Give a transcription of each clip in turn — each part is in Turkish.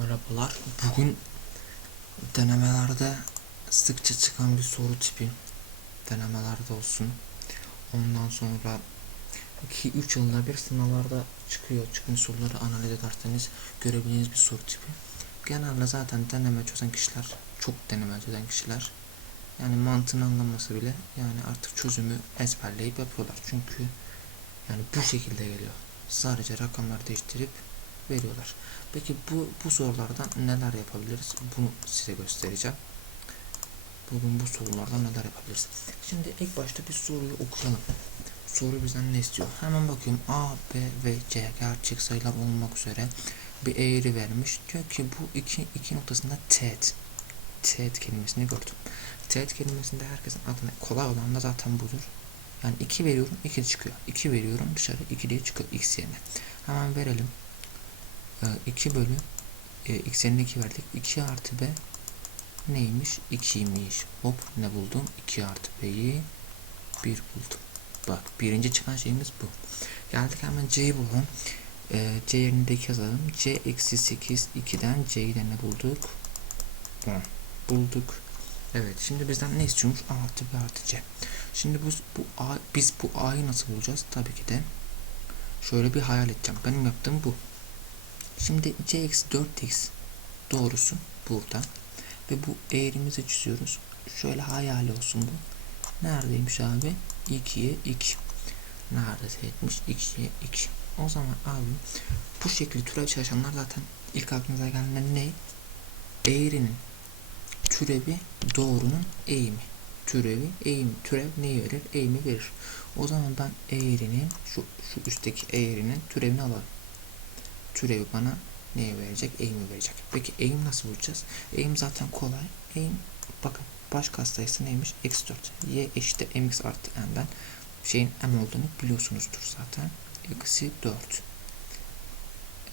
Merhabalar. Bugün denemelerde sıkça çıkan bir soru tipi. Denemelerde olsun. Ondan sonra 2-3 yılda bir sınavlarda çıkıyor. Çıkmış soruları analiz ederseniz görebileceğiniz bir soru tipi. Genelde zaten deneme çözen kişiler, çok deneme çözen kişiler yani mantığını anlaması bile yani artık çözümü ezberleyip yapıyorlar. Çünkü yani bu şekilde geliyor. Sadece rakamlar değiştirip veriyorlar. Peki bu bu sorulardan neler yapabiliriz? Bunu size göstereceğim. Bugün bu sorulardan neler yapabiliriz? Şimdi ilk başta bir soruyu okuyalım. Soru bizden ne istiyor? Hemen bakıyorum. A, B ve C gerçek sayılar olmak üzere bir eğri vermiş. Diyor ki bu iki, iki noktasında teğet. Teğet kelimesini gördüm. Teğet kelimesinde herkesin adına kolay olan da zaten budur. Yani 2 veriyorum 2 çıkıyor. 2 veriyorum dışarı 2 diye çıkıyor x yerine. Hemen verelim. 2 bölü e, x yerine 2 verdik. 2 artı b neymiş? 2'ymiş. Hop ne buldum? 2 artı b'yi 1 buldum. Bak birinci çıkan şeyimiz bu. Geldik hemen c'yi bulalım. E, c yerine de 2 yazalım. c eksi 8 2'den c'yi de ne bulduk? 10 bulduk. Evet şimdi bizden ne istiyormuş? A artı B artı C. Şimdi bu, bu A, biz bu A'yı nasıl bulacağız? Tabii ki de şöyle bir hayal edeceğim. Benim yaptığım bu. Şimdi C eksi 4x doğrusu burada. Ve bu eğrimizi çiziyoruz. Şöyle hayali olsun bu. Neredeymiş abi? 2'ye 2. Nerede etmiş? 2'ye 2. O zaman abi bu şekilde türev çalışanlar zaten ilk aklınıza gelen ne? Eğrinin türevi doğrunun eğimi. Türevi eğim. Türev neyi verir? Eğimi verir. O zaman ben eğrinin şu, şu üstteki eğrinin türevini alalım. Türevi bana neyi verecek? Eğimi verecek. Peki eğim nasıl bulacağız? Eğim zaten kolay. Eğim bakın baş katsayısı neymiş? Eksi 4. Y eşittir mx artı n'den şeyin m olduğunu biliyorsunuzdur zaten. Eksi 4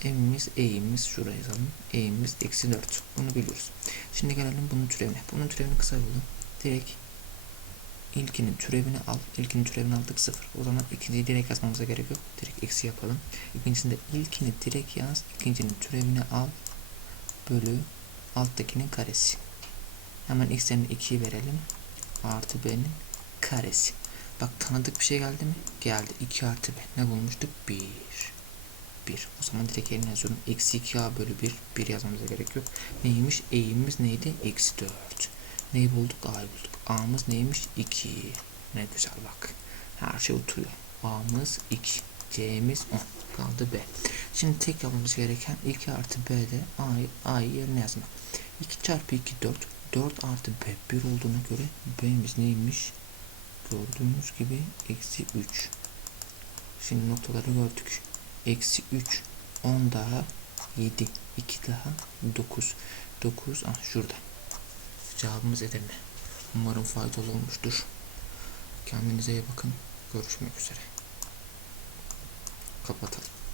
emimiz eğimimiz şuraya yazalım. Eğimimiz eksi 4. Bunu biliyoruz. Şimdi gelelim bunun türevine. Bunun türevini kısa bulalım. Direkt ilkinin türevini al. İlkinin türevini aldık 0. O zaman ikinciyi direkt yazmamıza gerek yok. Direkt eksi yapalım. İkincisinde ilkini direkt yaz. İkincinin türevini al. Bölü alttakinin karesi. Hemen x yerine 2'yi verelim. Artı b'nin karesi. Bak tanıdık bir şey geldi mi? Geldi. 2 artı b. Ne bulmuştuk? 1. 1. O zaman direkt yerine yazıyorum. Eksi 2a bölü 1. 1 yazmamıza gerek yok. Neymiş? Eğimimiz neydi? Eksi 4. Neyi bulduk? A'yı bulduk. A'mız neymiş? 2. Ne güzel bak. Her şey oturuyor. A'mız 2. C'miz 10. Kaldı B. Şimdi tek yapmamız gereken 2 artı B'de A'yı yerine yazmak. 2 çarpı 2 4. 4 artı B 1 olduğuna göre B'miz neymiş? Gördüğünüz gibi eksi 3. Şimdi noktaları gördük. Eksi 3 10 daha 7 2 daha 9 9 ah şurada cevabımız Edirne umarım faydalı olmuştur. Kendinize iyi bakın. Görüşmek üzere. Kapatalım